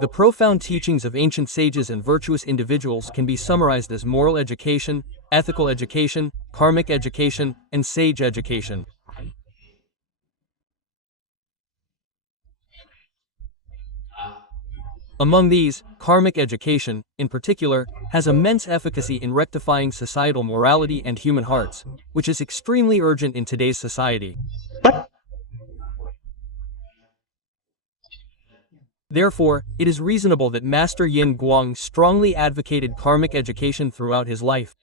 The profound teachings of ancient sages and virtuous individuals can be summarized as moral education, ethical education, karmic education, and sage education. Among these, karmic education, in particular, has immense efficacy in rectifying societal morality and human hearts, which is extremely urgent in today's society. Therefore, it is reasonable that Master Yin Guang strongly advocated karmic education throughout his life.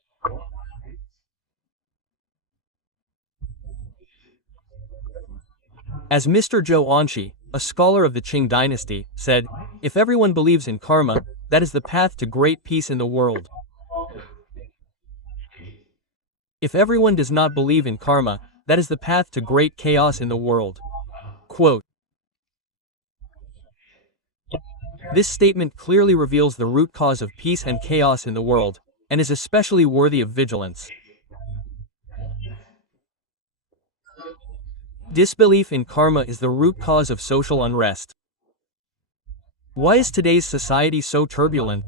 As Mr. Zhou Anshi, a scholar of the Qing dynasty, said, "If everyone believes in karma, that is the path to great peace in the world. If everyone does not believe in karma, that is the path to great chaos in the world." Quote. This statement clearly reveals the root cause of peace and chaos in the world, and is especially worthy of vigilance. Disbelief in karma is the root cause of social unrest. Why is today's society so turbulent?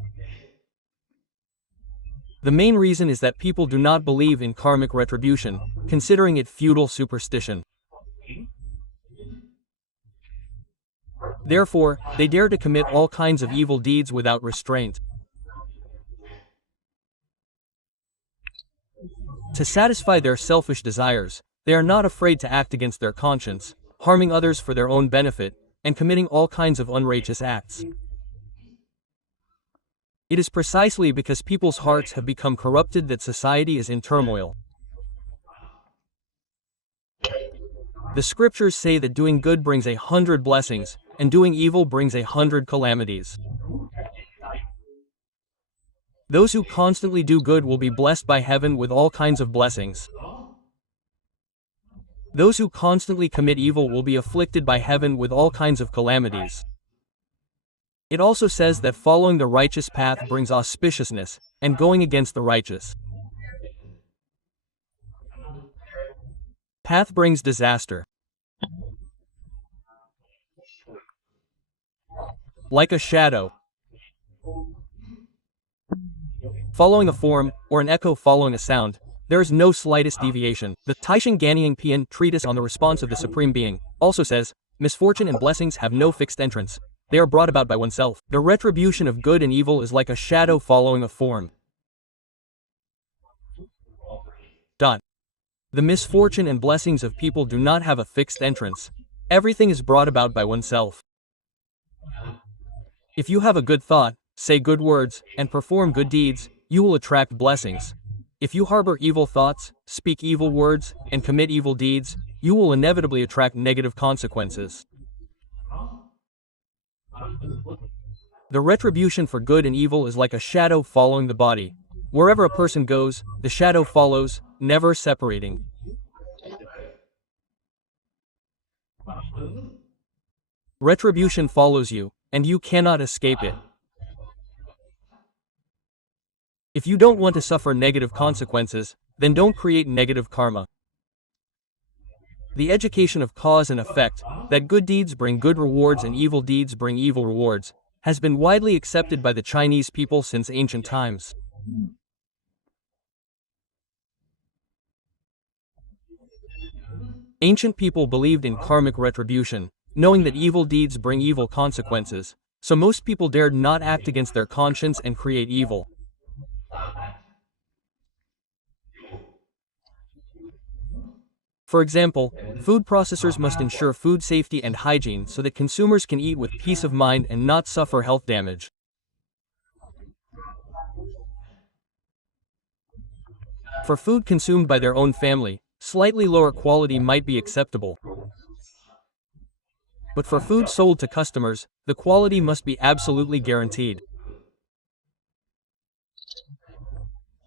The main reason is that people do not believe in karmic retribution, considering it feudal superstition. Therefore, they dare to commit all kinds of evil deeds without restraint. To satisfy their selfish desires, they are not afraid to act against their conscience, harming others for their own benefit, and committing all kinds of unrighteous acts. It is precisely because people's hearts have become corrupted that society is in turmoil. The scriptures say that doing good brings 100 blessings, and doing evil brings 100 calamities. Those who constantly do good will be blessed by heaven with all kinds of blessings. Those who constantly commit evil will be afflicted by heaven with all kinds of calamities. It also says that following the righteous path brings auspiciousness, and going against the righteous path brings disaster. Like a shadow following a form, or an echo following a sound, there is no slightest deviation. The Taixing Ganyang Pian treatise on the response of the Supreme Being also says, misfortune and blessings have no fixed entrance. They are brought about by oneself. The retribution of good and evil is like a shadow following a form. The misfortune and blessings of people do not have a fixed entrance. Everything is brought about by oneself. If you have a good thought, say good words, and perform good deeds, you will attract blessings. If you harbor evil thoughts, speak evil words, and commit evil deeds, you will inevitably attract negative consequences. The retribution for good and evil is like a shadow following the body. Wherever a person goes, the shadow follows, never separating. Retribution follows you, and you cannot escape it. If you don't want to suffer negative consequences, then don't create negative karma. The education of cause and effect, that good deeds bring good rewards and evil deeds bring evil rewards, has been widely accepted by the Chinese people since ancient times. Ancient people believed in karmic retribution, knowing that evil deeds bring evil consequences, so most people dared not act against their conscience and create evil. For example, food processors must ensure food safety and hygiene so that consumers can eat with peace of mind and not suffer health damage. For food consumed by their own family, slightly lower quality might be acceptable. But for food sold to customers, the quality must be absolutely guaranteed.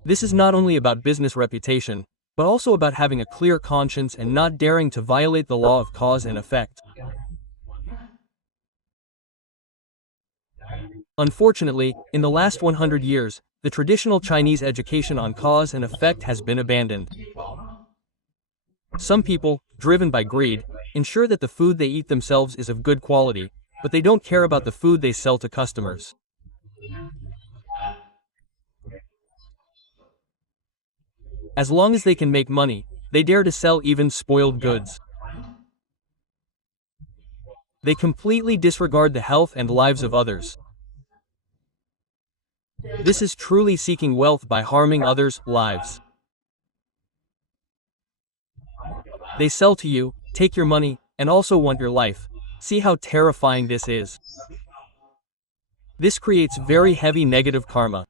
This is not only about business reputation, but also about having a clear conscience and not daring to violate the law of cause and effect. Unfortunately, in the last 100 years, the traditional Chinese education on cause and effect has been abandoned. Some people, driven by greed, ensure that the food they eat themselves is of good quality, but they don't care about the food they sell to customers. As long as they can make money, they dare to sell even spoiled goods. They completely disregard the health and lives of others. This is truly seeking wealth by harming others' lives. They sell to you, take your money, and also want your life. See how terrifying this is. This creates very heavy negative karma.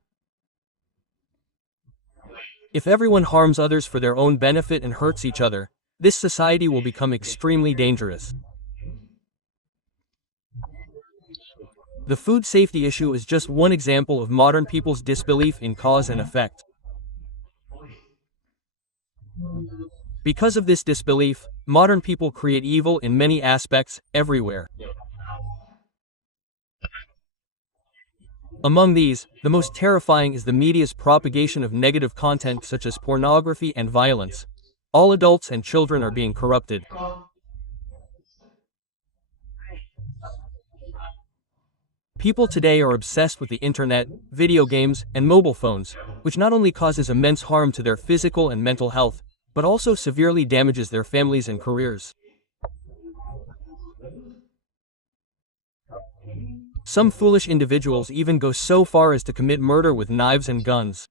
If everyone harms others for their own benefit and hurts each other, this society will become extremely dangerous. The food safety issue is just one example of modern people's disbelief in cause and effect. Because of this disbelief, modern people create evil in many aspects, everywhere. Among these, the most terrifying is the media's propagation of negative content such as pornography and violence. All adults and children are being corrupted. People today are obsessed with the internet, video games, and mobile phones, which not only causes immense harm to their physical and mental health, but also severely damages their families and careers. Some foolish individuals even go so far as to commit murder with knives and guns.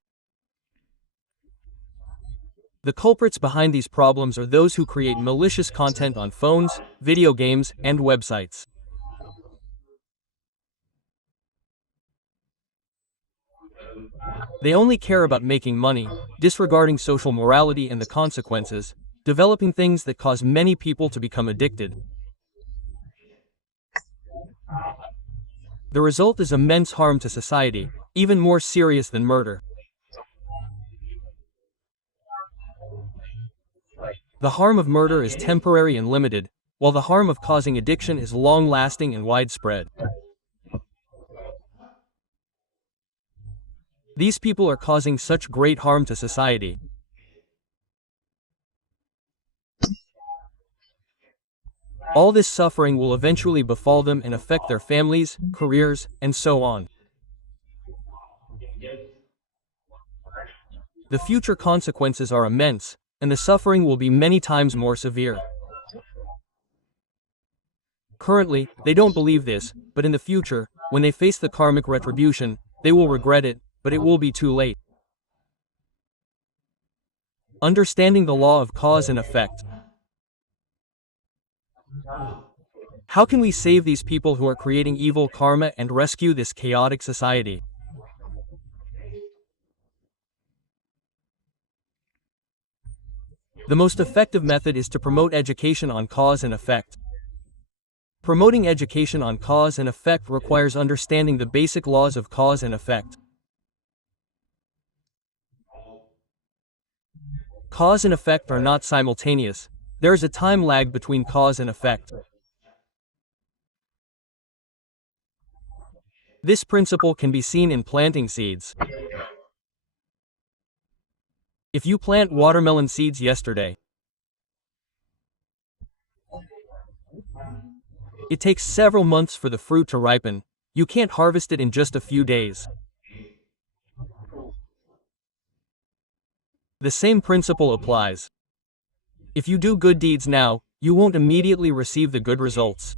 The culprits behind these problems are those who create malicious content on phones, video games, and websites. They only care about making money, disregarding social morality and the consequences, developing things that cause many people to become addicted. The result is immense harm to society, even more serious than murder. The harm of murder is temporary and limited, while the harm of causing addiction is long-lasting and widespread. These people are causing such great harm to society. All this suffering will eventually befall them and affect their families, careers, and so on. The future consequences are immense, and the suffering will be many times more severe. Currently, they don't believe this, but in the future, when they face the karmic retribution, they will regret it, but it will be too late. Understanding the law of cause and effect. How can we save these people who are creating evil karma and rescue this chaotic society? The most effective method is to promote education on cause and effect. Promoting education on cause and effect requires understanding the basic laws of cause and effect. Cause and effect are not simultaneous. There is a time lag between cause and effect. This principle can be seen in planting seeds. If you plant watermelon seeds yesterday, it takes several months for the fruit to ripen. You can't harvest it in just a few days. The same principle applies. If you do good deeds now, you won't immediately receive the good results.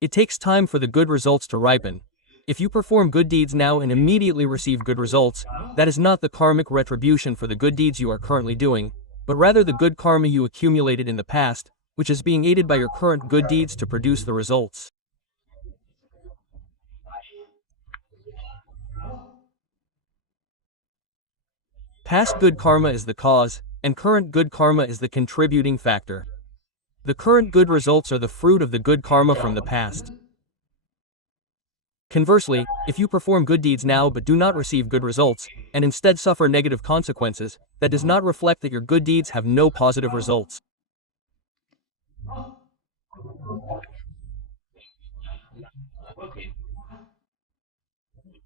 It takes time for the good results to ripen. If you perform good deeds now and immediately receive good results, that is not the karmic retribution for the good deeds you are currently doing, but rather the good karma you accumulated in the past, which is being aided by your current good deeds to produce the results. Past good karma is the cause, and current good karma is the contributing factor. The current good results are the fruit of the good karma from the past. Conversely, if you perform good deeds now but do not receive good results, and instead suffer negative consequences, that does not reflect that your good deeds have no positive results.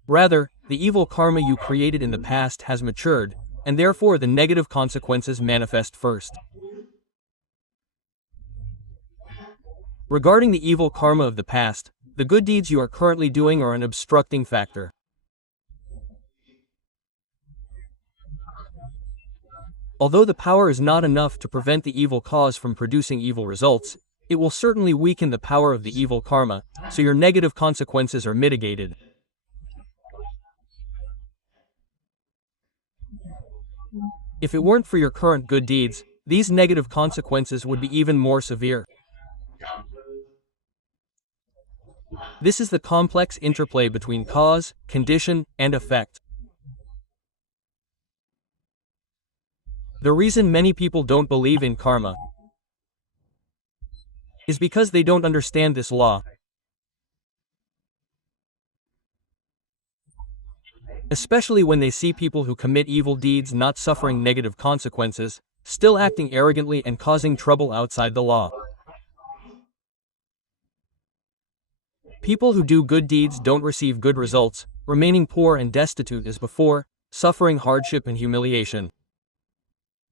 Rather, the evil karma you created in the past has matured, and therefore the negative consequences manifest first. Regarding the evil karma of the past, the good deeds you are currently doing are an obstructing factor. Although the power is not enough to prevent the evil cause from producing evil results, it will certainly weaken the power of the evil karma, so your negative consequences are mitigated. If it weren't for your current good deeds, these negative consequences would be even more severe. This is the complex interplay between cause, condition, and effect. The reason many people don't believe in karma is because they don't understand this law. Especially when they see people who commit evil deeds not suffering negative consequences, still acting arrogantly and causing trouble outside the law. People who do good deeds don't receive good results, remaining poor and destitute as before, suffering hardship and humiliation.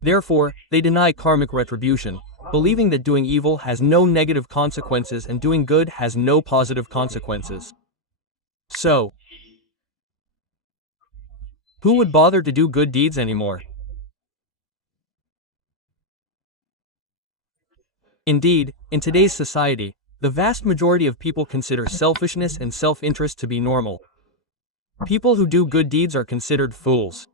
Therefore, they deny karmic retribution, believing that doing evil has no negative consequences and doing good has no positive consequences. So, who would bother to do good deeds anymore? Indeed, in today's society, the vast majority of people consider selfishness and self-interest to be normal. People who do good deeds are considered fools.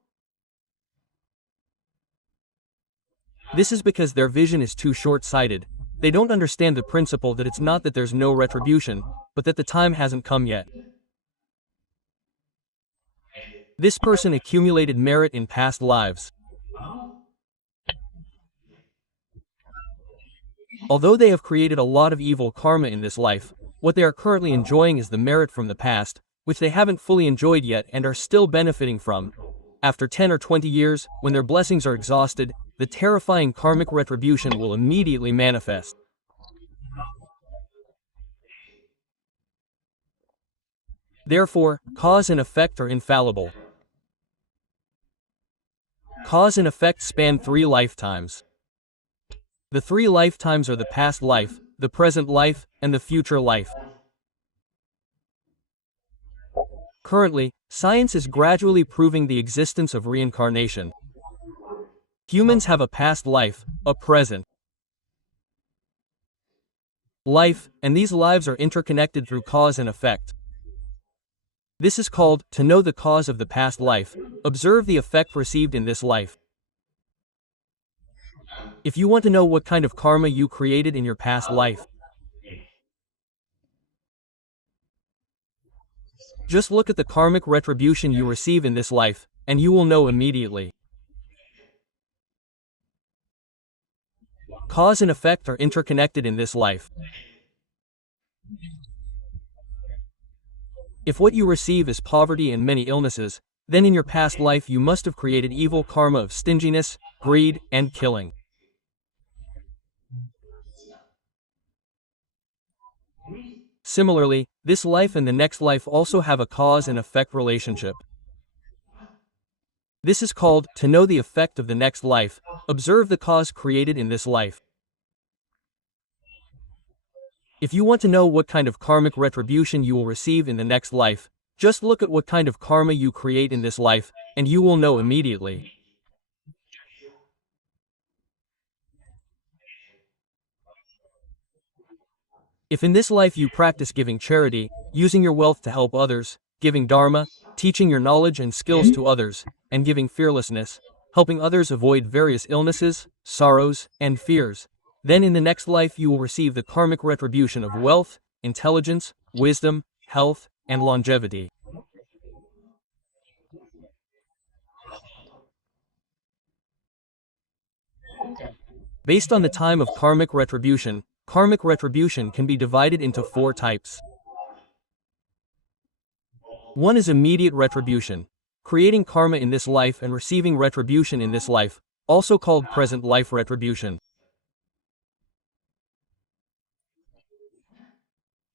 This is because their vision is too short-sighted. They don't understand the principle that it's not that there's no retribution, but that the time hasn't come yet. This person accumulated merit in past lives. Although they have created a lot of evil karma in this life, what they are currently enjoying is the merit from the past, which they haven't fully enjoyed yet and are still benefiting from. After 10 or 20 years, when their blessings are exhausted, the terrifying karmic retribution will immediately manifest. Therefore, cause and effect are infallible. Cause and effect span 3 lifetimes. The 3 lifetimes are the past life, the present life, and the future life. Currently, science is gradually proving the existence of reincarnation. Humans have a past life, a present life, and these lives are interconnected through cause and effect. This is called, to know the cause of the past life, observe the effect received in this life. If you want to know what kind of karma you created in your past life, just look at the karmic retribution you receive in this life, and you will know immediately. Cause and effect are interconnected in this life. If what you receive is poverty and many illnesses, then in your past life you must have created evil karma of stinginess, greed, and killing. Similarly, this life and the next life also have a cause and effect relationship. This is called, to know the effect of the next life, observe the cause created in this life. If you want to know what kind of karmic retribution you will receive in the next life, just look at what kind of karma you create in this life, and you will know immediately. If in this life you practice giving charity, using your wealth to help others, giving dharma, teaching your knowledge and skills to others, and giving fearlessness, helping others avoid various illnesses, sorrows, and fears, then in the next life you will receive the karmic retribution of wealth, intelligence, wisdom, health, and longevity. Based on the time of karmic retribution can be divided into 4 types. 1 is immediate retribution, creating karma in this life and receiving retribution in this life, also called present life retribution.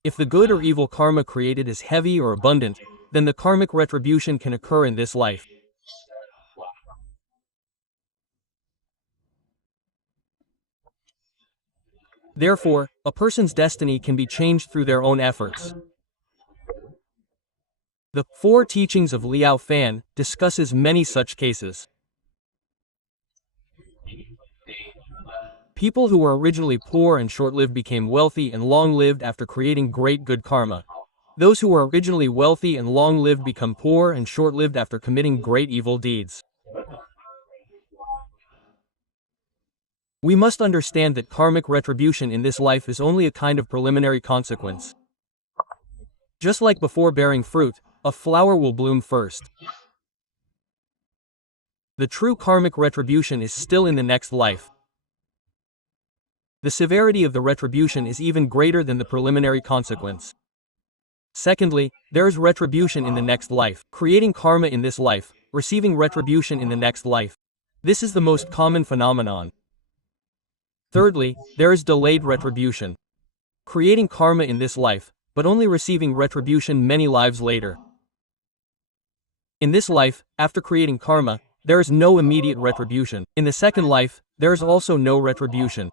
If the good or evil karma created is heavy or abundant, then the karmic retribution can occur in this life. Therefore, a person's destiny can be changed through their own efforts. The Four Teachings of Liao Fan discusses many such cases. People who were originally poor and short-lived became wealthy and long-lived after creating great good karma. Those who were originally wealthy and long-lived become poor and short-lived after committing great evil deeds. We must understand that karmic retribution in this life is only a kind of preliminary consequence. Just like before bearing fruit, a flower will bloom first. The true karmic retribution is still in the next life. The severity of the retribution is even greater than the preliminary consequence. Secondly, there is retribution in the next life, creating karma in this life, receiving retribution in the next life. This is the most common phenomenon. Thirdly, there is delayed retribution, creating karma in this life, but only receiving retribution many lives later. In this life, after creating karma, there is no immediate retribution. In the second life, there is also no retribution.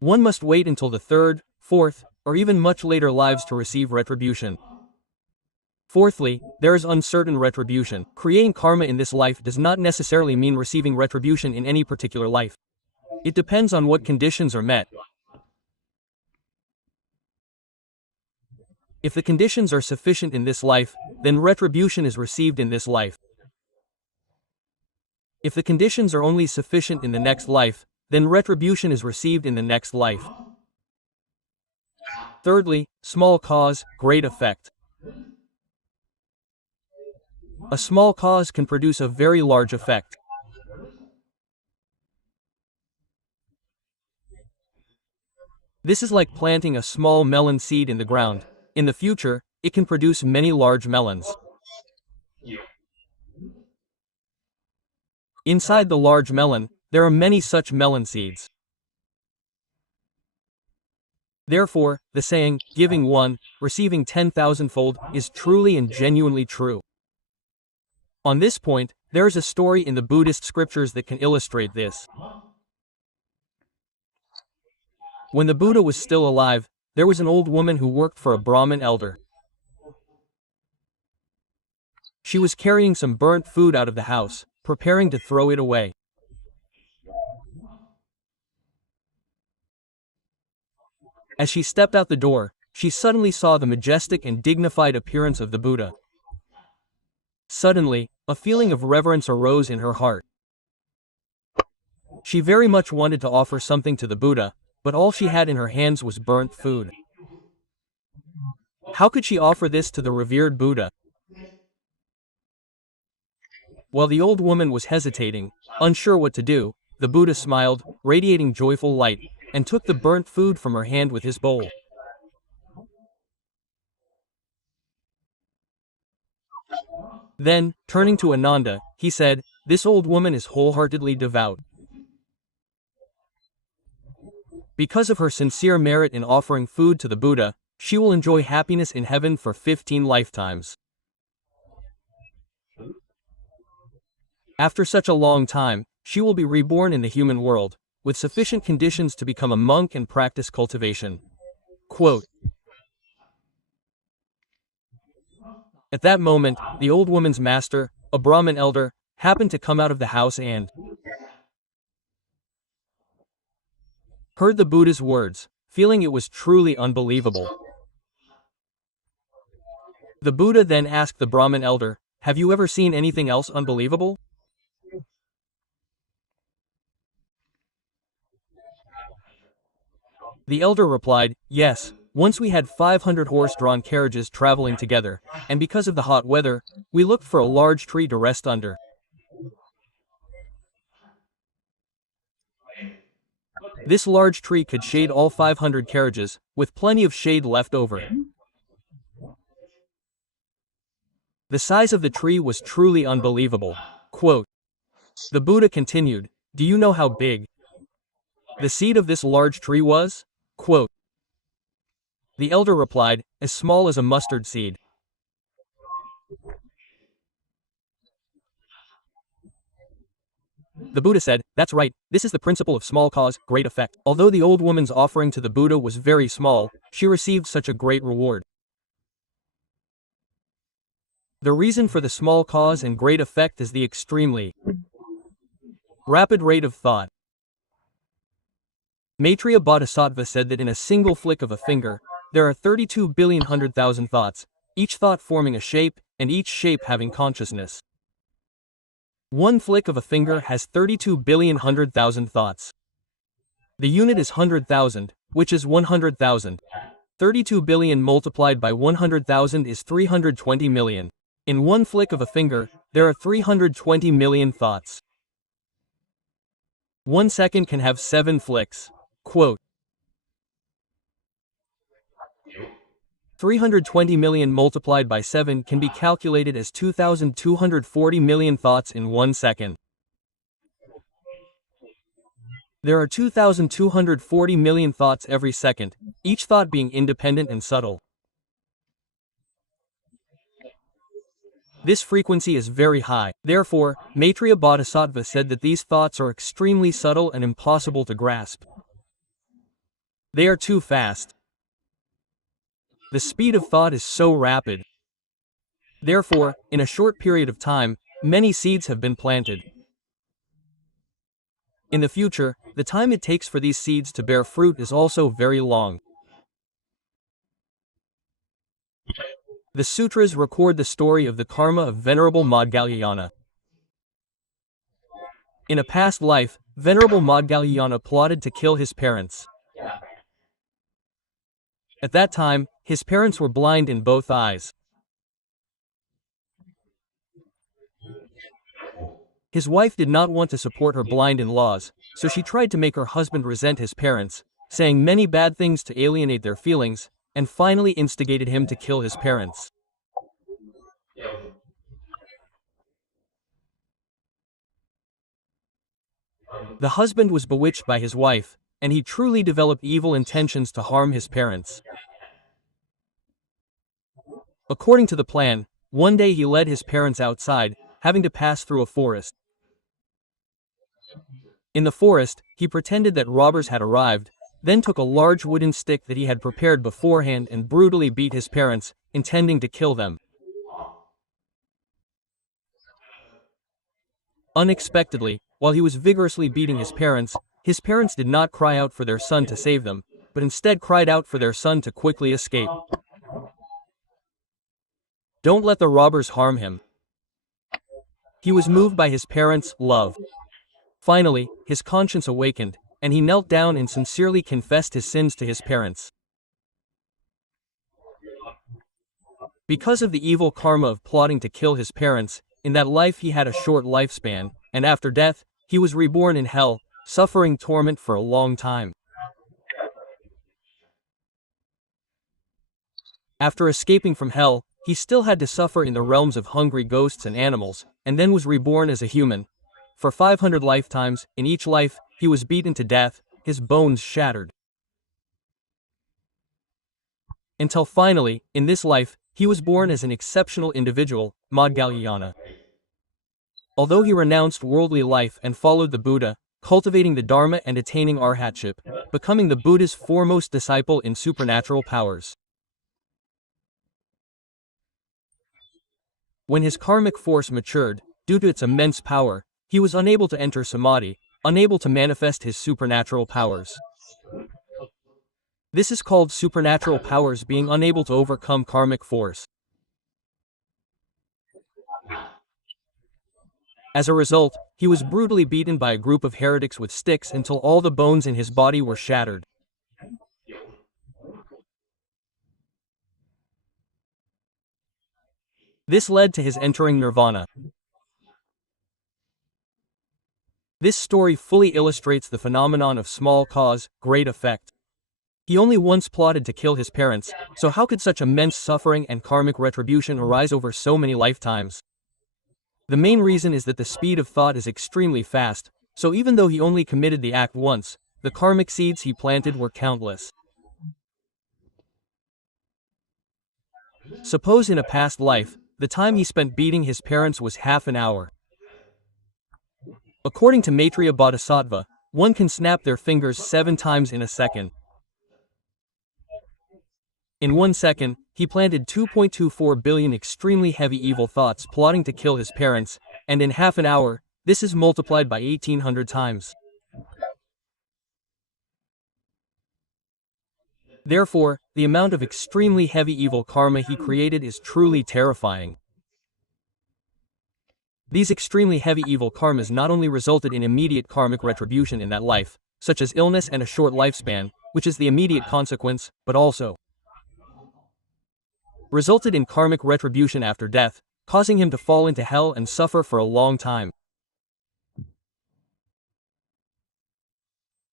One must wait until the third, fourth, or even much later lives to receive retribution. Fourthly, there is uncertain retribution. Creating karma in this life does not necessarily mean receiving retribution in any particular life. It depends on what conditions are met. If the conditions are sufficient in this life, then retribution is received in this life. If the conditions are only sufficient in the next life, then retribution is received in the next life. Thirdly, small cause, great effect. A small cause can produce a very large effect. This is like planting a small melon seed in the ground. In the future, it can produce many large melons. Inside the large melon, there are many such melon seeds. Therefore, the saying, giving one, receiving 10,000-fold, is truly and genuinely true. On this point, there is a story in the Buddhist scriptures that can illustrate this. When the Buddha was still alive, there was an old woman who worked for a Brahmin elder. She was carrying some burnt food out of the house, preparing to throw it away. As she stepped out the door, she suddenly saw the majestic and dignified appearance of the Buddha. Suddenly, a feeling of reverence arose in her heart. She very much wanted to offer something to the Buddha, but all she had in her hands was burnt food. How could she offer this to the revered Buddha? While the old woman was hesitating, unsure what to do, the Buddha smiled, radiating joyful light, and took the burnt food from her hand with his bowl. Then, turning to Ananda, he said, "This old woman is wholeheartedly devout. Because of her sincere merit in offering food to the Buddha, she will enjoy happiness in heaven for 15 lifetimes. After such a long time, she will be reborn in the human world, with sufficient conditions to become a monk and practice cultivation." Quote. At that moment, the old woman's master, a Brahmin elder, happened to come out of the house and heard the Buddha's words, feeling it was truly unbelievable. The Buddha then asked the Brahmin elder, "Have you ever seen anything else unbelievable?" The elder replied, "Yes, once we had 500 horse-drawn carriages traveling together, and because of the hot weather, we looked for a large tree to rest under. This large tree could shade all 500 carriages, with plenty of shade left over. The size of the tree was truly unbelievable." Quote. The Buddha continued, "Do you know how big the seed of this large tree was?" Quote. The elder replied, "As small as a mustard seed." The Buddha said, "That's right, this is the principle of small cause, great effect." Although the old woman's offering to the Buddha was very small, she received such a great reward. The reason for the small cause and great effect is the extremely rapid rate of thought. Maitreya Bodhisattva said that in a single flick of a finger, there are 32 billion 100,000 thoughts, each thought forming a shape, and each shape having consciousness. One flick of a finger has 32 billion 100,000 thoughts. The unit is 100,000, which is 100,000. 32 billion multiplied by 100,000 is 320 million. In one flick of a finger, there are 320 million thoughts. 1 second can have 7 flicks. Quote, 320 million multiplied by 7 can be calculated as 2,240 million thoughts in 1 second. There are 2,240 million thoughts every second, each thought being independent and subtle. This frequency is very high. Therefore, Maitreya Bodhisattva said that these thoughts are extremely subtle and impossible to grasp. They are too fast. The speed of thought is so rapid. Therefore, in a short period of time, many seeds have been planted. In the future, the time it takes for these seeds to bear fruit is also very long. The sutras record the story of the karma of Venerable Maudgalyayana. In a past life, Venerable Maudgalyayana plotted to kill his parents. At that time, his parents were blind in both eyes. His wife did not want to support her blind in-laws, so she tried to make her husband resent his parents, saying many bad things to alienate their feelings, and finally instigated him to kill his parents. The husband was bewitched by his wife, and he truly developed evil intentions to harm his parents. According to the plan, one day he led his parents outside, having to pass through a forest. In the forest, he pretended that robbers had arrived, then took a large wooden stick that he had prepared beforehand and brutally beat his parents, intending to kill them. Unexpectedly, while he was vigorously beating his parents did not cry out for their son to save them, but instead cried out for their son to quickly escape. Don't let the robbers harm him. He was moved by his parents' love. Finally, his conscience awakened, and he knelt down and sincerely confessed his sins to his parents. Because of the evil karma of plotting to kill his parents, in that life he had a short lifespan, and after death, he was reborn in hell, suffering torment for a long time. After escaping from hell, he still had to suffer in the realms of hungry ghosts and animals, and then was reborn as a human. For 500 lifetimes, in each life, he was beaten to death, his bones shattered. Until finally, in this life, he was born as an exceptional individual, Maudgalyayana. Although he renounced worldly life and followed the Buddha, cultivating the Dharma and attaining arhatship, becoming the Buddha's foremost disciple in supernatural powers. When his karmic force matured, due to its immense power, he was unable to enter samadhi, unable to manifest his supernatural powers. This is called supernatural powers being unable to overcome karmic force. As a result, he was brutally beaten by a group of heretics with sticks until all the bones in his body were shattered. This led to his entering nirvana. This story fully illustrates the phenomenon of small cause, great effect. He only once plotted to kill his parents, so how could such immense suffering and karmic retribution arise over so many lifetimes? The main reason is that the speed of thought is extremely fast, so even though he only committed the act once, the karmic seeds he planted were countless. Suppose in a past life, the time he spent beating his parents was half an hour. According to Maitreya Bodhisattva, one can snap their fingers 7 times in a second. In 1 second, he planted 2.24 billion extremely heavy evil thoughts plotting to kill his parents, and in half an hour, this is multiplied by 1800 times. Therefore, the amount of extremely heavy evil karma he created is truly terrifying. These extremely heavy evil karmas not only resulted in immediate karmic retribution in that life, such as illness and a short lifespan, which is the immediate consequence, but also resulted in karmic retribution after death, causing him to fall into hell and suffer for a long time.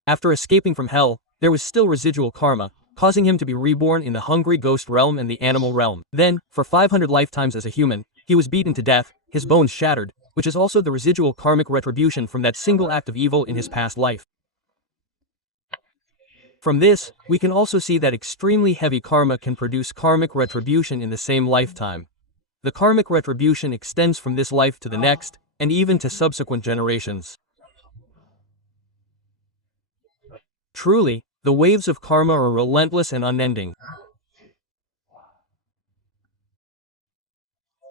After escaping from hell, there was still residual karma, causing him to be reborn in the hungry ghost realm and the animal realm. Then, for 500 lifetimes as a human, he was beaten to death, his bones shattered, which is also the residual karmic retribution from that single act of evil in his past life. From this, we can also see that extremely heavy karma can produce karmic retribution in the same lifetime. The karmic retribution extends from this life to the next, and even to subsequent generations. Truly, the waves of karma are relentless and unending.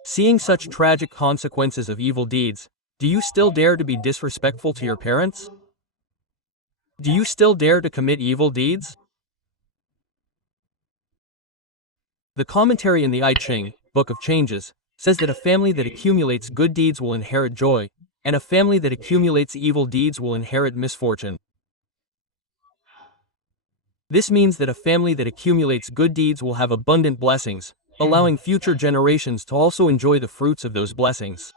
Seeing such tragic consequences of evil deeds, do you still dare to be disrespectful to your parents? Do you still dare to commit evil deeds? The commentary in the I Ching, Book of Changes, says that a family that accumulates good deeds will inherit joy, and a family that accumulates evil deeds will inherit misfortune. This means that a family that accumulates good deeds will have abundant blessings, allowing future generations to also enjoy the fruits of those blessings.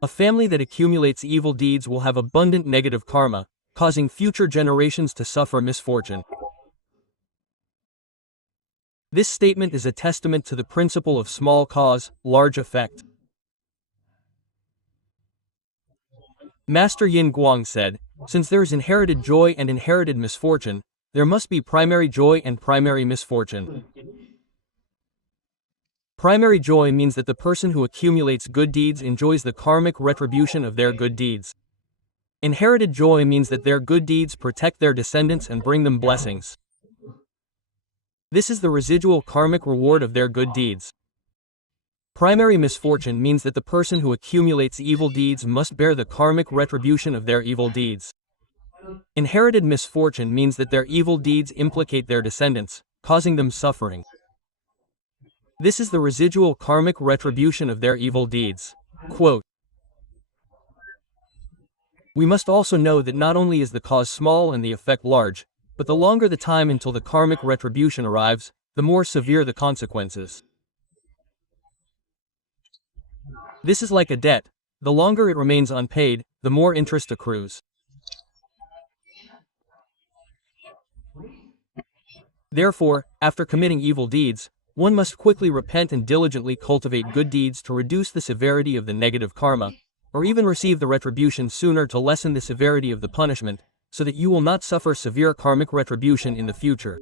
A family that accumulates evil deeds will have abundant negative karma, causing future generations to suffer misfortune. This statement is a testament to the principle of small cause, large effect. Master Yin Guang said, "Since there is inherited joy and inherited misfortune, there must be primary joy and primary misfortune." Primary joy means that the person who accumulates good deeds enjoys the karmic retribution of their good deeds. Inherited joy means that their good deeds protect their descendants and bring them blessings. This is the residual karmic reward of their good deeds. Primary misfortune means that the person who accumulates evil deeds must bear the karmic retribution of their evil deeds. Inherited misfortune means that their evil deeds implicate their descendants, causing them suffering. This is the residual karmic retribution of their evil deeds. Quote, "We must also know that not only is the cause small and the effect large, but the longer the time until the karmic retribution arrives, the more severe the consequences. This is like a debt. The longer it remains unpaid, the more interest accrues. Therefore, after committing evil deeds, one must quickly repent and diligently cultivate good deeds to reduce the severity of the negative karma, or even receive the retribution sooner to lessen the severity of the punishment, so that you will not suffer severe karmic retribution in the future."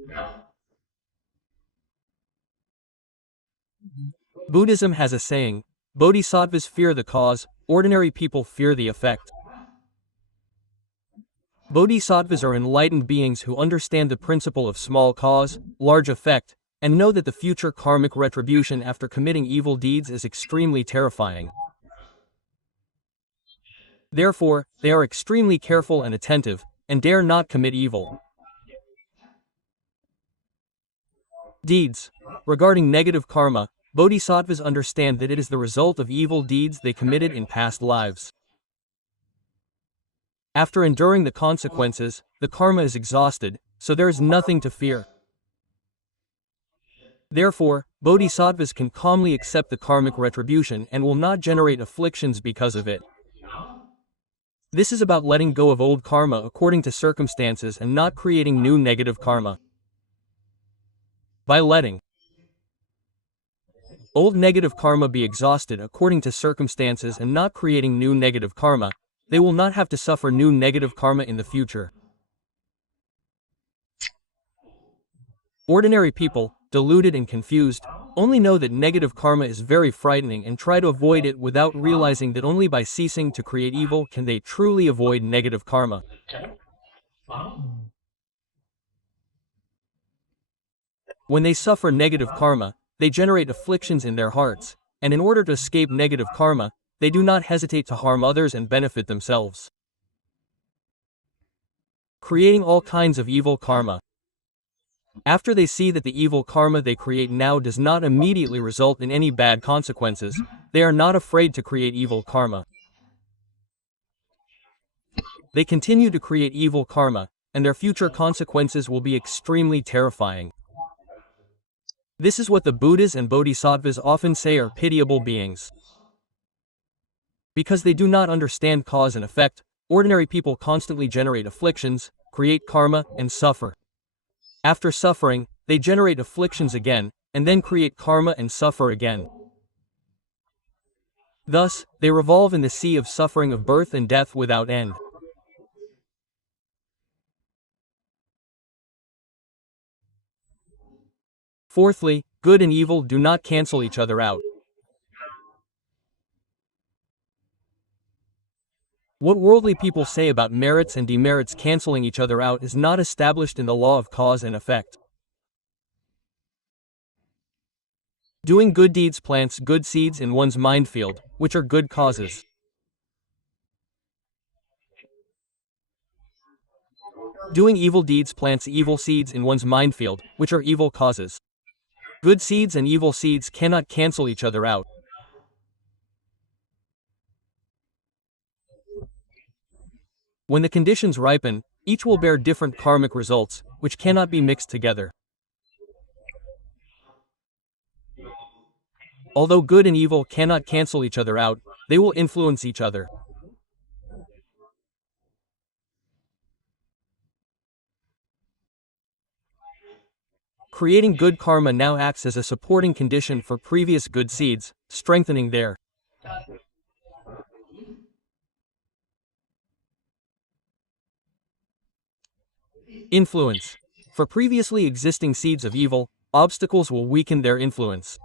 Buddhism has a saying, "Bodhisattvas fear the cause, ordinary people fear the effect." Bodhisattvas are enlightened beings who understand the principle of small cause, large effect, and know that the future karmic retribution after committing evil deeds is extremely terrifying. Therefore, they are extremely careful and attentive, and dare not commit evil deeds. Regarding negative karma, Bodhisattvas understand that it is the result of evil deeds they committed in past lives. After enduring the consequences, the karma is exhausted, so there is nothing to fear. Therefore, Bodhisattvas can calmly accept the karmic retribution and will not generate afflictions because of it. This is about letting go of old karma according to circumstances and not creating new negative karma. By letting old negative karma be exhausted according to circumstances and not creating new negative karma, they will not have to suffer new negative karma in the future. Ordinary people, deluded and confused, only know that negative karma is very frightening and try to avoid it without realizing that only by ceasing to create evil can they truly avoid negative karma. When they suffer negative karma, they generate afflictions in their hearts, and in order to escape negative karma, they do not hesitate to harm others and benefit themselves, creating all kinds of evil karma. After they see that the evil karma they create now does not immediately result in any bad consequences, they are not afraid to create evil karma. They continue to create evil karma, and their future consequences will be extremely terrifying. This is what the Buddhas and Bodhisattvas often say are pitiable beings. Because they do not understand cause and effect, ordinary people constantly generate afflictions, create karma, and suffer. After suffering, they generate afflictions again, and then create karma and suffer again. Thus, they revolve in the sea of suffering of birth and death without end. Fourthly, good and evil do not cancel each other out. What worldly people say about merits and demerits canceling each other out is not established in the law of cause and effect. Doing good deeds plants good seeds in one's mind field, which are good causes. Doing evil deeds plants evil seeds in one's mind field, which are evil causes. Good seeds and evil seeds cannot cancel each other out. When the conditions ripen, each will bear different karmic results, which cannot be mixed together. Although good and evil cannot cancel each other out, they will influence each other. Creating good karma now acts as a supporting condition for previous good seeds, strengthening their influence. For previously existing seeds of evil, obstacles will weaken their influence.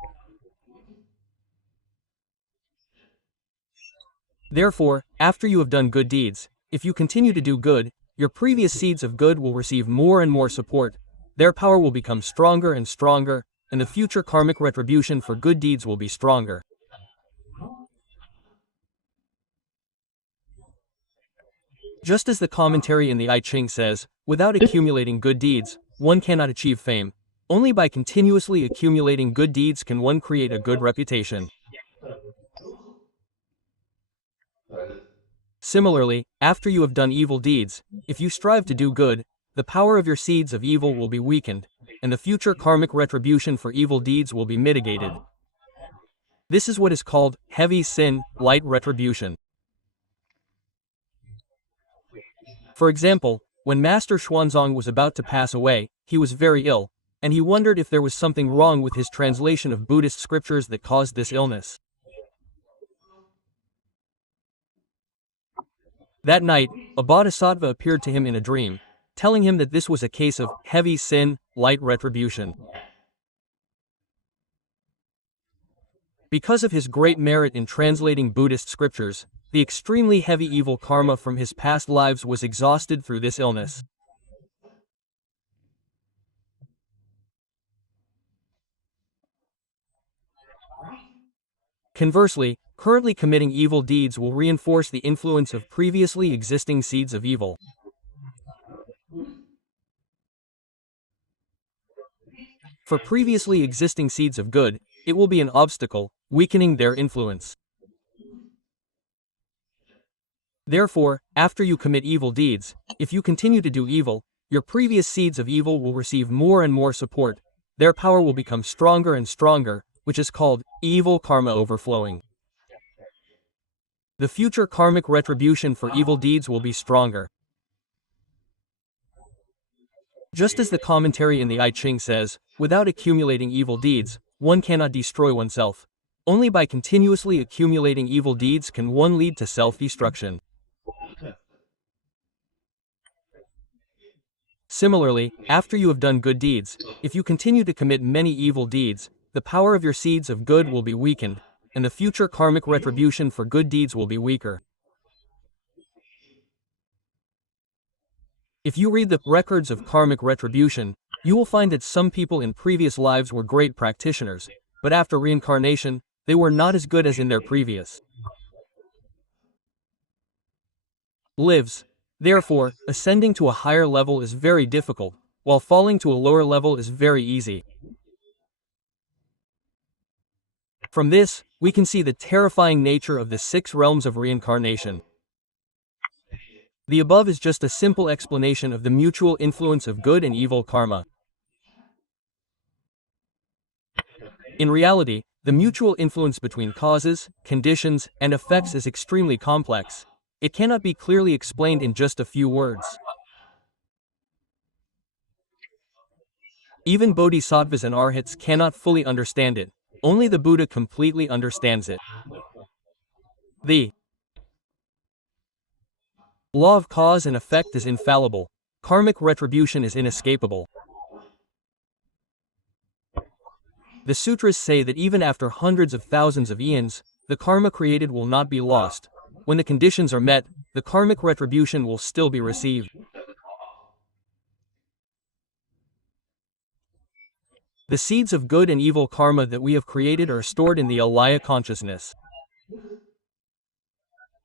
Therefore, after you have done good deeds, if you continue to do good, your previous seeds of good will receive more and more support. Their power will become stronger and stronger, and the future karmic retribution for good deeds will be stronger. Just as the commentary in the I Ching says, without accumulating good deeds, one cannot achieve fame. Only by continuously accumulating good deeds can one create a good reputation. Similarly, after you have done evil deeds, if you strive to do good, the power of your seeds of evil will be weakened, and the future karmic retribution for evil deeds will be mitigated. This is what is called heavy sin, light retribution. For example, when Master Xuanzang was about to pass away, he was very ill, and he wondered if there was something wrong with his translation of Buddhist scriptures that caused this illness. That night, a bodhisattva appeared to him in a dream, telling him that this was a case of heavy sin, light retribution. Because of his great merit in translating Buddhist scriptures, the extremely heavy evil karma from his past lives was exhausted through this illness. Conversely, currently committing evil deeds will reinforce the influence of previously existing seeds of evil. For previously existing seeds of good, it will be an obstacle, weakening their influence. Therefore, after you commit evil deeds, if you continue to do evil, your previous seeds of evil will receive more and more support. Their power will become stronger and stronger, which is called evil karma overflowing. The future karmic retribution for evil deeds will be stronger. Just as the commentary in the I Ching says, without accumulating evil deeds, one cannot destroy oneself. Only by continuously accumulating evil deeds can one lead to self-destruction. Similarly, after you have done good deeds, if you continue to commit many evil deeds, the power of your seeds of good will be weakened, and the future karmic retribution for good deeds will be weaker. If you read the records of karmic retribution, you will find that some people in previous lives were great practitioners, but after reincarnation, they were not as good as in their previous lives. Therefore, ascending to a higher level is very difficult, while falling to a lower level is very easy. From this, we can see the terrifying nature of the 6 realms of reincarnation. The above is just a simple explanation of the mutual influence of good and evil karma. In reality, the mutual influence between causes, conditions, and effects is extremely complex. It cannot be clearly explained in just a few words. Even bodhisattvas and arhats cannot fully understand it. Only the Buddha completely understands it. The law of cause and effect is infallible. Karmic retribution is inescapable. The sutras say that even after hundreds of thousands of eons, the karma created will not be lost. When the conditions are met, the karmic retribution will still be received. The seeds of good and evil karma that we have created are stored in the alaya consciousness.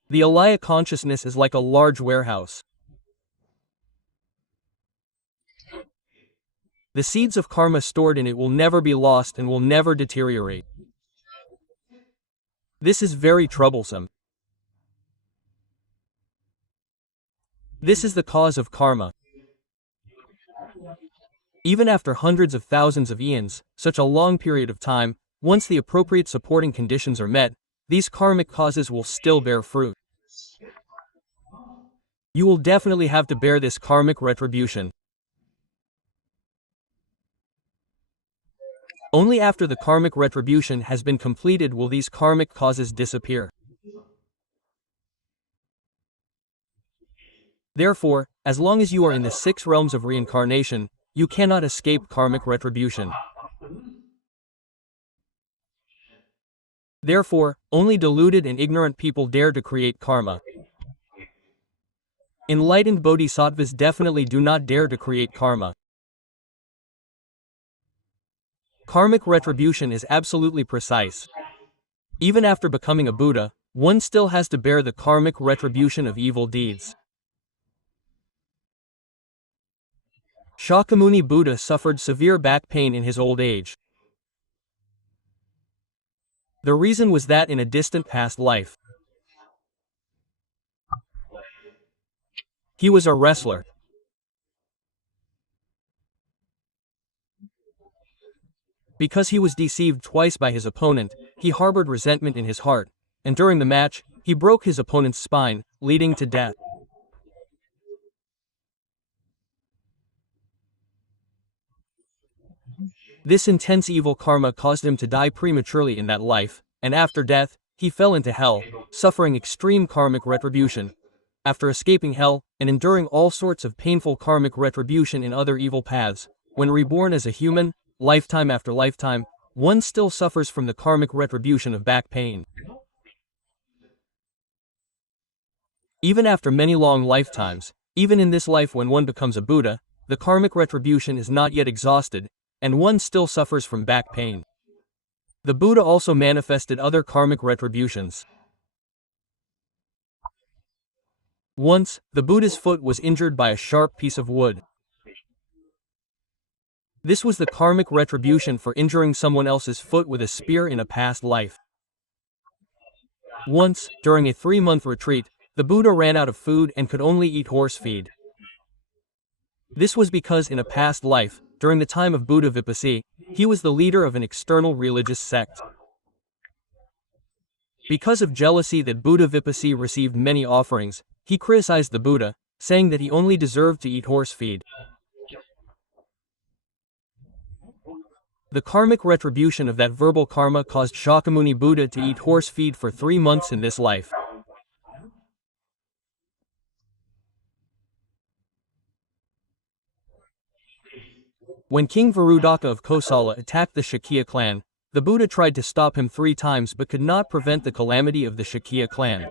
The alaya consciousness is like a large warehouse. The seeds of karma stored in it will never be lost and will never deteriorate. This is very troublesome. This is the cause of karma. Even after hundreds of thousands of eons, such a long period of time, once the appropriate supporting conditions are met, these karmic causes will still bear fruit. You will definitely have to bear this karmic retribution. Only after the karmic retribution has been completed will these karmic causes disappear. Therefore, as long as you are in the 6 realms of reincarnation, you cannot escape karmic retribution. Therefore, only deluded and ignorant people dare to create karma. Enlightened bodhisattvas definitely do not dare to create karma. Karmic retribution is absolutely precise. Even after becoming a Buddha, one still has to bear the karmic retribution of evil deeds. Shakyamuni Buddha suffered severe back pain in his old age. The reason was that in a distant past life, he was a wrestler. Because he was deceived twice by his opponent, he harbored resentment in his heart, and during the match, he broke his opponent's spine, leading to death. This intense evil karma caused him to die prematurely in that life, and after death, he fell into hell, suffering extreme karmic retribution. After escaping hell, and enduring all sorts of painful karmic retribution in other evil paths, when reborn as a human, lifetime after lifetime, one still suffers from the karmic retribution of back pain. Even after many long lifetimes, even in this life when one becomes a Buddha, the karmic retribution is not yet exhausted, and one still suffers from back pain. The Buddha also manifested other karmic retributions. Once, the Buddha's foot was injured by a sharp piece of wood. This was the karmic retribution for injuring someone else's foot with a spear in a past life. Once, during a 3-month retreat, the Buddha ran out of food and could only eat horse feed. This was because in a past life, during the time of Buddha Vipassi, he was the leader of an external religious sect. Because of jealousy that Buddha Vipassi received many offerings, he criticized the Buddha, saying that he only deserved to eat horse feed. The karmic retribution of that verbal karma caused Shakyamuni Buddha to eat horse feed for 3 months in this life. When King Varudaka of Kosala attacked the Shakya clan, the Buddha tried to stop him 3 times but could not prevent the calamity of the Shakya clan.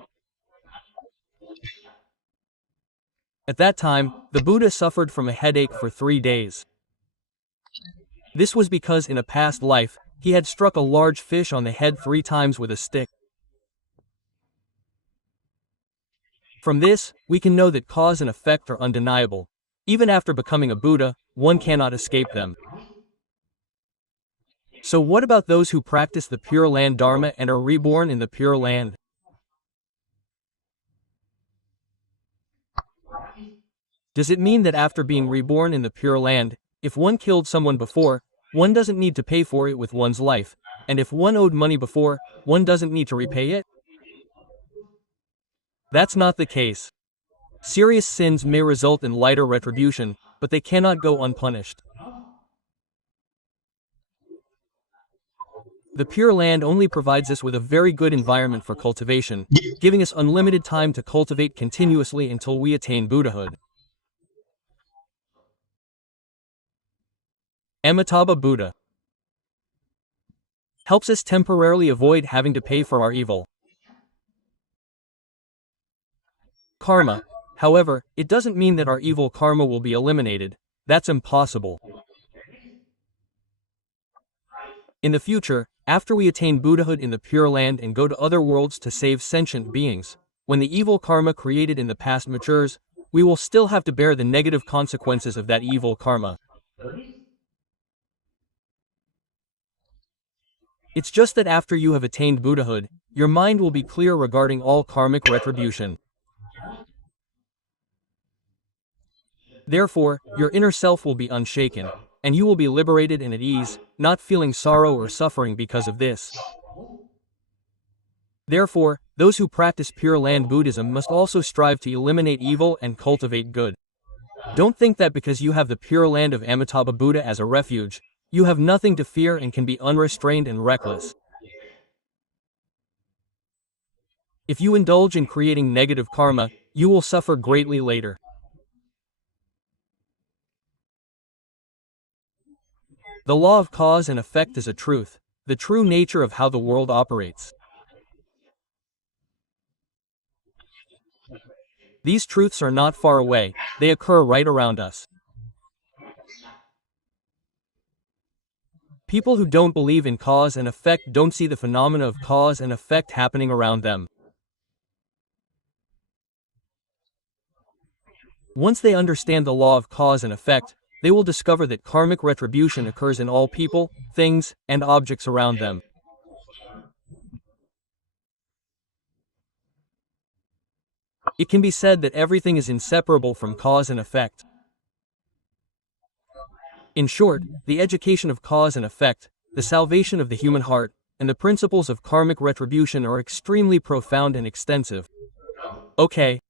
At that time, the Buddha suffered from a headache for 3 days. This was because in a past life, he had struck a large fish on the head 3 times with a stick. From this, we can know that cause and effect are undeniable. Even after becoming a Buddha, one cannot escape them. So what about those who practice the Pure Land Dharma and are reborn in the Pure Land? Does it mean that after being reborn in the Pure Land, if one killed someone before, one doesn't need to pay for it with one's life, and if one owed money before, one doesn't need to repay it? That's not the case. Serious sins may result in lighter retribution, but they cannot go unpunished. The Pure Land only provides us with a very good environment for cultivation, giving us unlimited time to cultivate continuously until we attain Buddhahood. Amitabha Buddha helps us temporarily avoid having to pay for our evil. Karma. However, it doesn't mean that our evil karma will be eliminated. That's impossible. In the future, after we attain Buddhahood in the Pure Land and go to other worlds to save sentient beings, when the evil karma created in the past matures, we will still have to bear the negative consequences of that evil karma. It's just that after you have attained Buddhahood, your mind will be clear regarding all karmic retribution. Therefore, your inner self will be unshaken, and you will be liberated and at ease, not feeling sorrow or suffering because of this. Therefore, those who practice Pure Land Buddhism must also strive to eliminate evil and cultivate good. Don't think that because you have the Pure Land of Amitabha Buddha as a refuge, you have nothing to fear and can be unrestrained and reckless. If you indulge in creating negative karma, you will suffer greatly later. The law of cause and effect is a truth, the true nature of how the world operates. These truths are not far away, they occur right around us. People who don't believe in cause and effect don't see the phenomena of cause and effect happening around them. Once they understand the law of cause and effect, they will discover that karmic retribution occurs in all people, things, and objects around them. It can be said that everything is inseparable from cause and effect. In short, the education of cause and effect, the salvation of the human heart, and the principles of karmic retribution are extremely profound and extensive. Okay,